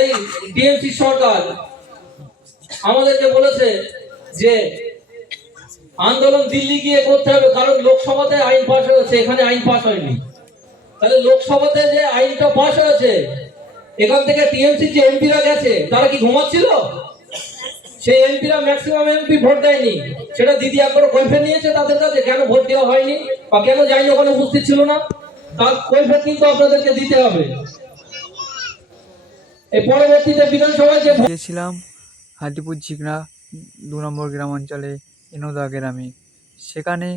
এই ডিএমসি সরকার আমাদেরকে বলেছে যে আন্দোলন দিল্লি গিয়ে করতে হবে, কারণ লোকসভাতে আইন পাশ হয়েছে, এখানে আইন পাশ হয়নি। তাহলে লোকসভাতে যে আইনটা পাশ হয়েছে, এখান থেকে টিএমসি যে এমপিরা গেছে, তারা কি ঘুমাচ্ছিল? সেই এমপিরা ম্যাক্সিমাম এমপি ভোট দেয়নি। সেটা দিদি একবার কৈফের নিয়েছে তাদের কাছে, কেন ভোট দেওয়া হয়নি? বা কেন যায়নি ওখানে উপস্থিত ছিল না? তার কৈফের কিন্তু আপনাদেরকে দিতে হবে। পরবর্তীতে বিধানসভায় যে গিয়েছিলাম হাতিপুর ঝিকনা দু নম্বর গ্রাম অঞ্চলে ইনোদা গ্রামে। সেখানে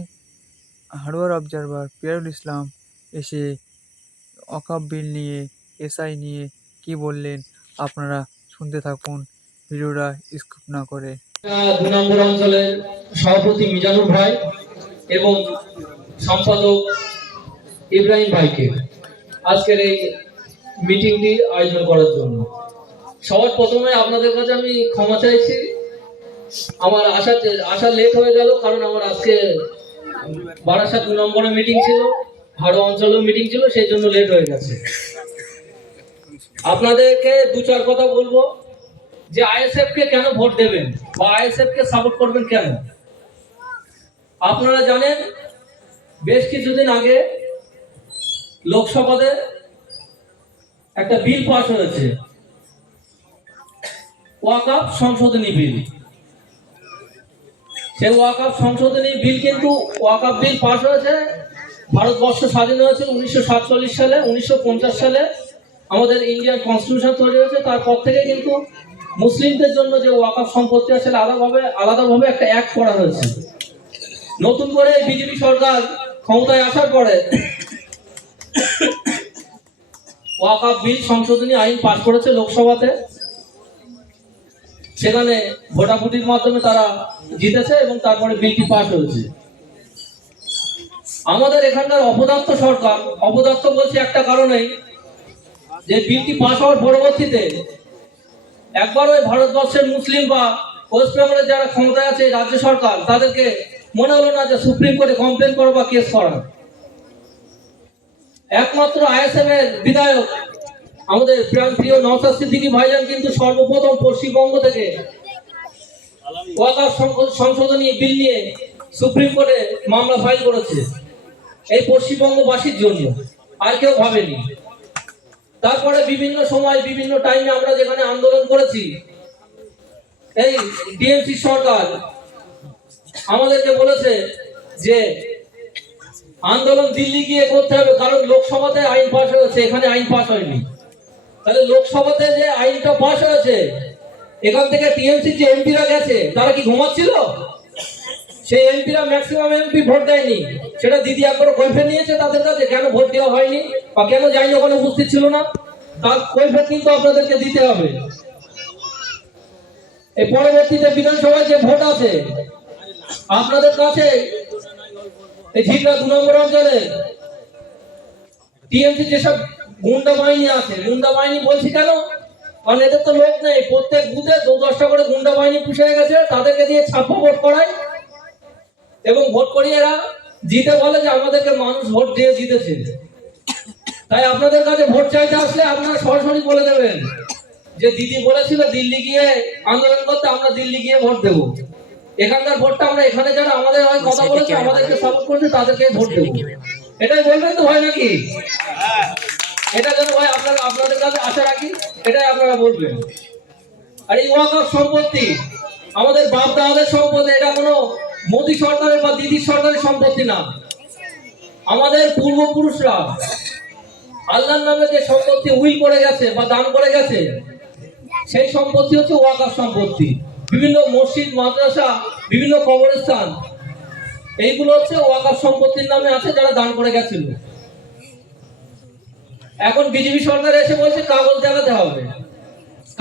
হার্ডওয়ার অবজারভার পিয়ারুল ইসলাম এসে অকাপ বিল নিয়ে এসআই নিয়ে কি বললেন আপনারা শুনতে থাকুন। ভিডিওটা স্কিপ না করে। দু নম্বর অঞ্চলের সভাপতি মিজানুর ভাই এবং সম্পাদক ইব্রাহিম ভাইকে। আজকের এই মিটিংটি আয়োজন করার জন্য। সবার প্রথমে আপনাদের কাছে আমি ক্ষমা চাইছি। আমার আসা আসা লেট হয়ে গেল, কারণ আমার আজকে বারাসাত দু নম্বরে মিটিং ছিল হাড়ো অঞ্চলেও মিটিং ছিল, সেই জন্য লেট হয়ে গেছে। আপনাদেরকে দু চার কথা বলব, যে আইএসএফ কে কেন ভোট দেবেন বা আইএসএফ কে সাপোর্ট করবেন কেন? আপনারা জানেন, বেশ কিছুদিন আগে লোকসভাতে একটা বিল পাস হয়েছে। ওয়াকাপ সংশোধনী বিল সেই ওয়াকাপ সংশোধনী বিল কিন্তু ওয়াকাপ বিল পাস হয়েছে। ভারতবর্ষ স্বাধীন হয়েছে উনিশশো সাতচল্লিশ সালে, উনিশশো পঞ্চাশ সালে। আমাদের ইন্ডিয়ান কনস্টিটিউশন তৈরি হয়েছে। তারপর থেকে কিন্তু মুসলিমদের জন্য যে ওয়াকাফ সম্পত্তি আছে আলাদাভাবে আলাদাভাবে একটা অ্যাক্ট করা হয়েছে। নতুন করে বিজেপি সরকার ক্ষমতায় আসার পরে ওয়াকাফ বিল সংশোধনী আইন পাশ করেছে লোকসভাতে। সেখানে ভোটাভুটির মাধ্যমে তারা জিতেছে এবং তারপরে বিলটি পাশ হয়েছে। আমাদের এখানকার অপদার্থ সরকার, অপদার্থ বলছে একটা কারণেই, যে বিলটি পাশ হওয়ার পরবর্তীতে একবার ওই ভারতবর্ষের মুসলিম বা ওয়েস্ট বেঙ্গলের যারা ক্ষমতায় আছে রাজ্য সরকার, তাদেরকে মনে হলো না যে সুপ্রিম কোর্টে কমপ্লেন করো বা কেস করা একমাত্র আইএসএম এর বিধায়ক আমাদের প্রাণ প্রিয় নওসাদ সিদ্দিকী ভাইজান কিন্তু সর্বপ্রথম পশ্চিমবঙ্গ থেকে সংশোধনী বিল নিয়ে সুপ্রিম কোর্টে মামলা ফাইল করেছে। এই পশ্চিমবঙ্গবাসীর জন্য। আর কেউ ভাবেনি। তারপরে বিভিন্ন সময়, বিভিন্ন টাইমে আমরা যেখানে আন্দোলন করেছি, এই ডিএমসি সরকার আমাদেরকে বলেছে যে আন্দোলন দিল্লি গিয়ে করতে হবে, কারণ লোকসভাতে আইন পাশ হয়েছে, এখানে আইন পাশ হয়নি। তাহলে লোকসভাতে যে আইনটা পাশ হয়েছে, এখান থেকে টিএমসি যে এমপিরা গেছে, তারা কি ঘুমাচ্ছিল? সেই এমপিরা ম্যাক্সিমাম এমপি ভোট দেয়নি। সেটা দিদি একবার কৈফের নিয়েছে তাদের কাছে, কেন ভোট দেওয়া হয়নি বা কেন যায়নি ওখানে উপস্থিত ছিল না? তার কৈফের কিন্তু আপনাদেরকে দিতে হবে। এই পরবর্তীতে বিধানসভায় যে ভোট আছে, আপনাদের কাছে এই ঝিকরা দু নম্বর অঞ্চলে। টিএমসি যেসব গুন্ডা বাহিনী আছে, গুন্ডা বাহিনী বলছি কেন? কারণ এদের তো লোক নেই। প্রত্যেক বুথে দু দশটা করে গুন্ডা বাহিনী পুষে গেছে তাদেরকে দিয়ে ছাপ্পা ভোট করায়। এবং ভোট করিয়ে এরা জিতে বলে যে আমাদেরকে মানুষ ভোট দিয়ে জিতেছে। তাই আপনাদের কাছে ভোট চাইতে আসলে আপনারা সরাসরি বলে দেবেন। যে দিদি বলেছিল, দিল্লি গিয়ে আন্দোলন করতে, আমরা দিল্লি গিয়ে ভোট দেবো। এখানকার ভোটটা আমরা এখানে যারা আমাদের হয় কথা বলেছে আমাদেরকে সাপোর্ট করছে তাদেরকে ভোট দেবো। এটাই বলবেন তো হয় নাকি? এটা যেন ভাই আপনারা আপনাদের কাছে আশা রাখি এটাই আপনারা বলবেন। আর এই ওয়াকফ সম্পত্তি আমাদের বাপ দাদাদের সম্পত্তি এটা কোনো মোদী সরকারের বা দিদি সরকারের সম্পত্তি না। আমাদের পূর্বপুরুষরা আল্লাহর নামে যে সম্পত্তি উইল করে গেছে বা দান করে গেছে সেই সম্পত্তি হচ্ছে ওয়াকফ সম্পত্তি। বিভিন্ন মসজিদ, মাদ্রাসা, বিভিন্ন কবরস্থান, এইগুলো হচ্ছে ওয়াকফ সম্পত্তির নামে আছে যারা দান করে গেছিল। এখন বিজেপি সরকার এসে বলছে, কাগজ দেখাতে হবে।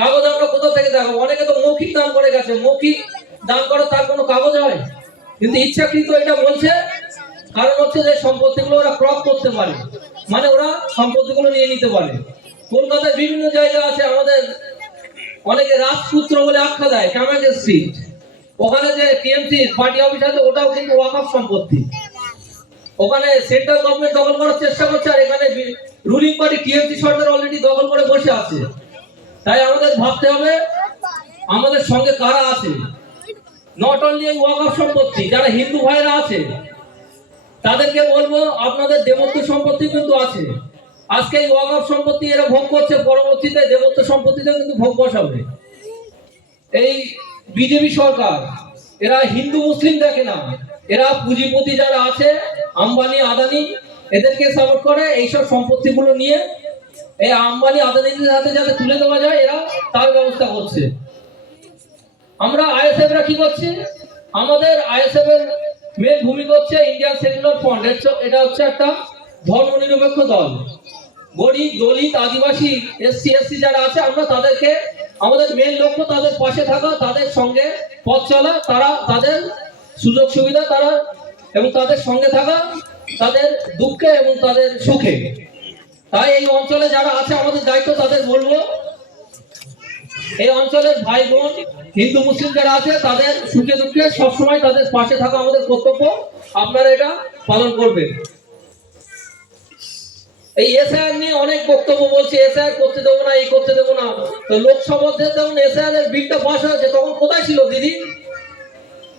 কাগজ আমরা কোথা থেকে দেখাবো? অনেকে তো মৌখিক দান করে গেছে। মৌখিক দান করা তার কোনো কাগজ হয়? কিন্তু ইচ্ছাকৃত এটা বলছে, কারণ হচ্ছে যে সম্পত্তিগুলো ওরা ক্রপ করতে পারে। মানে ওরা সম্পত্তিগুলো নিয়ে নিতে পারে। কলকাতায় বিভিন্ন জায়গা আছে, আমাদের অনেকে রাজপুত্র বলে আখ্যা দেয় ক্যামাকে স্ট্রিট ওখানে যে টিএমসি পার্টি অফিস আছে, ওটাও কিন্তু ওয়াকফ সম্পত্তি। ওখানে সেন্ট্রাল গভর্নমেন্ট দখল করার চেষ্টা করছে, আর এখানে রুলিং পার্টি টিএমসি সরকার অলরেডি দখল করে বসে আছে। তাই আমাদের ভাবতে হবে, আমাদের সঙ্গে কারা আছে? নট অনলি এই ওয়াকফ সম্পত্তি, যারা হিন্দু ভাইরা আছে, তাদেরকে বলব, আপনাদের দেবত্ব সম্পত্তি কিন্তু আছে। আজকে এই ওয়াকফ সম্পত্তি এরা ভোগ করছে, পরবর্তীতে দেবত্ব সম্পত্তিতে কিন্তু ভোগ বসাবে। এই বিজেপি সরকার, এরা হিন্দু, মুসলিম দেখে না। এরা পুঁজিপতি যারা আছে, আম্বানি, আদানি, এদেরকে সাপোর্ট করে এইসব সম্পত্তিগুলো নিয়ে এই আম্বানি, আদানিদের হাতে যাতে তুলে দেওয়া যায়, এরা তার ব্যবস্থা করছে। আমরা আইএসএফ রা কি করছি? আমাদের আইএসএফ এর মেন ভূমিকা হচ্ছে ইন্ডিয়ান সেকুলার ফ্রন্ট এটা হচ্ছে একটা ধর্ম নিরপেক্ষ দল। গরিব, দলিত, আদিবাসী, এসসি এসসি যারা আছে, আমরা তাদেরকে, আমাদের মেন লক্ষ্য তাদের পাশে থাকা, তাদের সঙ্গে পথ চলা, তারা তাদের সুযোগ সুবিধা তারা এবং তাদের সঙ্গে থাকা, তাদের দুঃখে এবং তাদের সুখে। তাই এই অঞ্চলে যারা আছে, আমাদের দায়িত্ব তাদের বলব, এই অঞ্চলের ভাই বোন, হিন্দু, মুসলিম যারা আছে, তাদের সুখে দুঃখে সবসময় তাদের পাশে থাকা আমাদের কর্তব্য। আপনারা এটা পালন করবেন। এই এসআইআর নিয়ে অনেক বক্তব্য বলছে, এসআইআর করতে দেবো না, এই করতে দেবো না। তো লোকসভাতে যখন এসআইআর এর বিলটা পাস হয়েছে তখন কোথায় ছিল দিদি?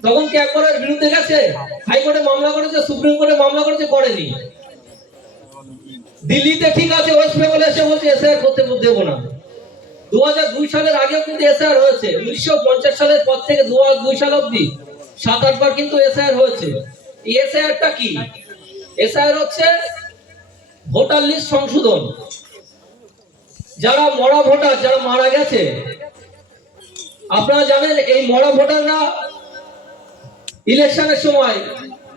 তখন কি একবারের বিরুদ্ধে গেছে? হাইকোর্টে মামলা করেছে, সুপ্রিম কোর্টে মামলা করেছে, করেনি। দিল্লিতে ঠিক আছে, ওয়েস্ট বেঙ্গলে এসে বলছে, এসআইআর করতে দেবো না। দু হাজার দুই সালের আগেও কিন্তু এসআইআর হয়েছে। উনিশশো পঞ্চাশ সালের পর থেকে দু হাজার দুই সাল অব্দি সাত আটবার কিন্তু এসআইআর হয়েছে। এসআইআরটা কি? এসআইআর হচ্ছে ভোটার লিস্ট সংশোধন। যারা মরা ভোটার, যারা মারা গেছে, আপনারা জানেন এই মরা ভোটাররা ইলেকশনের সময়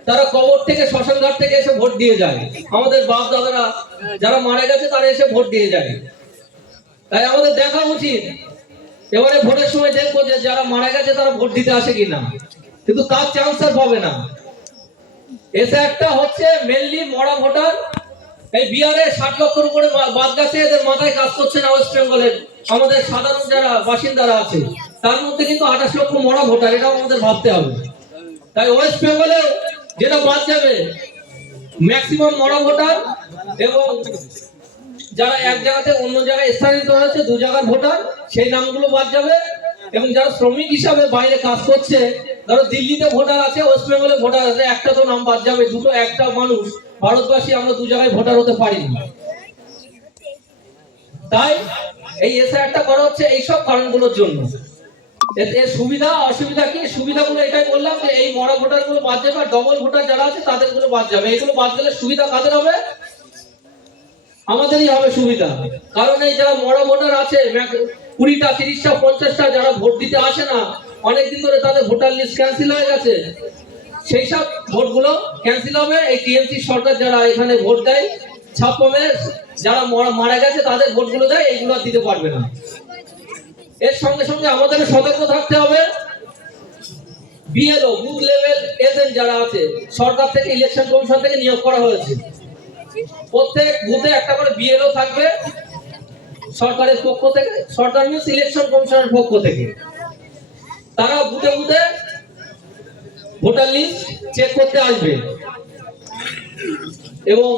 তারা কবর থেকে শ্মশান ঘাট থেকে এসে ভোট দিয়ে যায়। আমাদের বাপ দাদারা যারা মারা গেছে তারা এসে ভোট দিয়ে যায়। তাই আমাদের দেখা উচিত, এবারে ভোটের সময় দেখব যে যারা মারা গেছে তারা ভোট দিতে আসে কিনা। কিন্তু তার চান্স আর পাবে না। এসে একটা হচ্ছে মেনলি মরা ভোটার এই বিহারে ষাট লক্ষের উপরে বাদ গেছে এদের মাথায় কাজ করছে না ওয়েস্ট বেঙ্গলের। আমাদের সাধারণ যারা বাসিন্দারা আছে তার মধ্যে কিন্তু আঠাশ লক্ষ মরা ভোটার, এটাও আমাদের ভাবতে হবে। তাই ওয়েস্ট বেঙ্গলে যেটা বাদ যাবে ম্যাক্সিমাম মরা ভোটার এবং যারা এক জায়গাতে অন্য জায়গায় স্থানান্তরিত হয়েছে, দু জায়গার ভোটার, সেই নামগুলো বাদ যাবে এবং যারা শ্রমিক হিসাবে বাইরে কাজ করছে, ধরো দিল্লিতে ভোটার আছে, ওয়েস্ট বেঙ্গলে ভোটার আছে, একটা তো নাম বাদ যাবে, দুটো, একটা মানুষ। ভারতবাসী আমরা দু জায়গায় ভোটার হতে পারিনি। তাই এই এসআইআরটা করা হচ্ছে এইসব কারণগুলোর জন্য। এর সুবিধা, অসুবিধা কি? সুবিধাগুলো এটাই বললাম যে এই মরা ভোটারগুলো বাদ যাবে আর ডবল ভোটার যারা আছে তাদেরগুলো বাদ যাবে। এগুলো বাদ গেলে সুবিধা কাদের হবে? আমাদেরই হবে সুবিধা। কারণ এই যারা মরা ভোটার আছে কুড়িটা, তিরিশটা, পঞ্চাশটা যারা ভোট দিতে আসে না, অনেকদিন ধরে তাদের ভোটার লিস্ট ক্যান্সেল হয়ে গেছে। সেই সব ভোটগুলো ক্যান্সেল হবে। এই টিএমসি সরকার যারা এখানে ভোট দেয় ছাপ্পমে যারা মারা গেছে, তাদের ভোটগুলো দেয়, এইগুলো দিতে পারবে না। এর সঙ্গে সঙ্গে আমাদের সতর্ক থাকতে হবে। বিএলও বুথ লেভেল এজেন্ট যারা আছে, সরকার থেকে ইলেকশন কমিশন থেকে নিয়োগ করা হয়েছে। প্রত্যেক বুথে একটা করে বিএলও থাকবে, সরকারের পক্ষ থেকে, সরকার নিউজ ইলেকশন কমিশনের পক্ষ থেকে। তারা বুথে বুথে ভোটার লিস্ট চেক করতে আসবে। এবং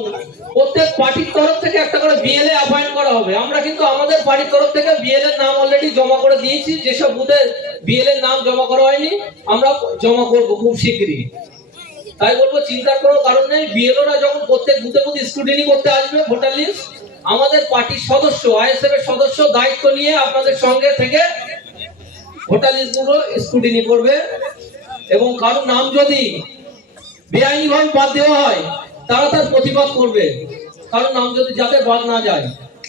প্রত্যেক পার্টির তরফ থেকে একটা করে বিএলএ অ্যাপয়েন্ট করা হবে। আমরা কিন্তু আমাদের পার্টির তরফ থেকে বিএল এর নাম অলরেডি জমা করে দিয়েছি। যেসব বুথে বিএল এর নাম জমা করা হয়নি, আমরা জমা করব খুব শীঘ্রই। তাই বলব চিন্তার কোনো কারণ নেই। বিএলওরা যখন প্রত্যেক বুথে বুথে স্ক্রুটিনি করতে আসবে ভোটার লিস্ট আমাদের পার্টির সদস্য আইএসএফ এর সদস্য দায়িত্ব নিয়ে আপনাদের সঙ্গে থেকে ভোটার লিস্টগুলো স্ক্রুটিনি করবে। এবং কারোর নাম যদি বেআইনি ভাবে বাদ দেওয়া হয়, তারা তার প্রতিবাদ করবে। কারোর নাম যদি যাতে বাদ না যায়।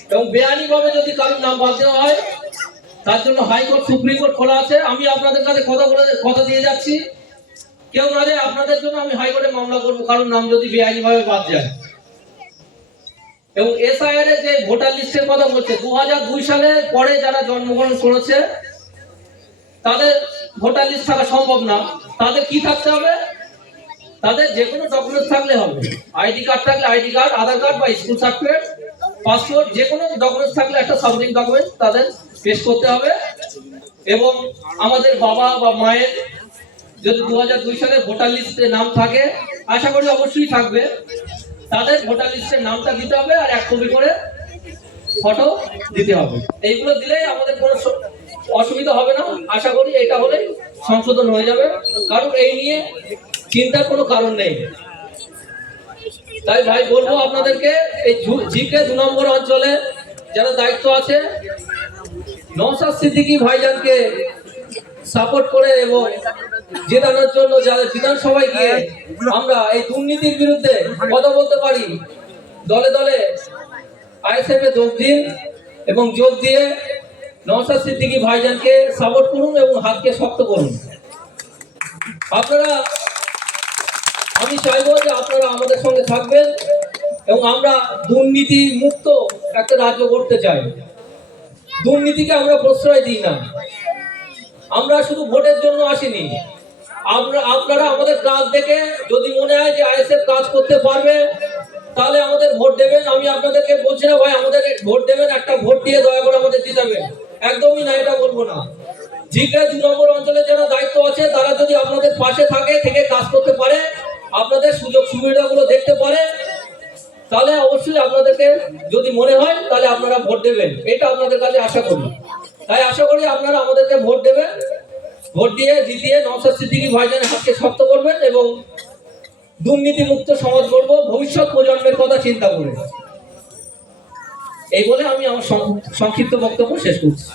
এবং বেআইনি ভাবে যদি কারোর নাম বাদ দেওয়া হয়, তার জন্য হাইকোর্ট, সুপ্রিম কোর্ট খোলা আছে। আমি আপনাদের কাছে কথা বলে, কথা দিয়ে যাচ্ছি। কেউ না যায়, আপনাদের জন্য আমি হাইকোর্টে মামলা করব, কারোর নাম যদি বেআইনি ভাবে বাদ যায়। এবং এসআইআর এর যে ভোটার লিস্টের কথা বলছে, দু সালের পরে যারা জন্মগ্রহণ করেছে, তাদের ভোটার লিস্ট থাকা সম্ভব না। তাদের কি থাকতে হবে? তাদের যে কোনো ডকুমেন্টস থাকলে হবে। আইডি কার্ড থাকলে আইডি কার্ড, আধার কার্ড বা স্কুল সার্টিফিকেট পাসপোর্ট যে কোনো ডকুমেন্টস থাকলে একটা সাবমিটিং ডকুমেন্ট তাদের পেশ করতে হবে। এবং আমাদের বাবা বা মায়ের যদি দু হাজার দুই সালে ভোটার লিস্টে নাম থাকে, আশা করি অবশ্যই থাকবে। তাদের ভোটার লিস্টের নামটা দিতে হবে আর এক কপি করে ফটো দিতে হবে। এইগুলো দিলেই আমাদের কোনো অসুবিধা হবে না। আশা করি এটা হলে সংশোধন হয়ে যাবে। কারণ এই নিয়ে চিন্তার কোনো কারণ নেই। তাই ভাই বলব আপনাদেরকে, এই ঝু- ঝিকরে দু নম্বর অঞ্চলে যারা দায়িত্ব আছে, নওশাদ সিদ্দিকী ভাইজানকে সাপোর্ট করে এবং জেতানোর জন্য যারা বিধানসভায় গিয়ে আমরা এই দুর্নীতির বিরুদ্ধে কথা বলতে পারি, দলে দলে আইএসএফ এ যোগ দিন এবং যোগ দিয়ে নওশাদ সিদ্দিকী ভাইজানকে সাপোর্ট করুন এবং হাতকে শক্ত করুন। আপনারা, আমি চাইব যে আপনারা আমাদের সঙ্গে থাকবেন এবং আমরা দুর্নীতি মুক্ত একটা রাজ্য করতে চাই। দুর্নীতিকে আমরা প্রশ্রয় দিই না। আমরা শুধু ভোটের জন্য আসিনি। আমরা, আপনারা আমাদের কাজ দেখে যদি মনে হয় যে আইএসএফ কাজ করতে পারবে, তাহলে আমাদের ভোট দেবেন। আমি আপনাদেরকে বলছি না ভাই, আমাদের ভোট দেবেন, একটা ভোট দিয়ে দয়া করে আমাদের জিতাবেন। একদমই না, এটা বলব না। জিজ্ঞাসা দু অঞ্চলে যারা দায়িত্ব আছে, তারা যদি আপনাদের পাশে থাকে, থেকে কাজ করতে পারে, আপনাদের সুযোগ সুবিধাগুলো দেখতে পারে, তাহলে অবশ্যই আপনাদেরকে যদি মনে হয়, তাহলে আপনারা ভোট দেবেন। এটা আপনাদের কাছে আশা করি। তাই আশা করি আপনারা আমাদেরকে ভোট দেবেন। ভোট দিয়ে জিতিয়ে নওশাদ সিদ্দিকী ভাইজানের হাতকে শক্ত করবেন এবং দুর্নীতি মুক্ত সমাজ গড়ব, ভবিষ্যৎ প্রজন্মের কথা চিন্তা করে এই বলে আমি আমার সংক্ষিপ্ত বক্তব্য শেষ করছি।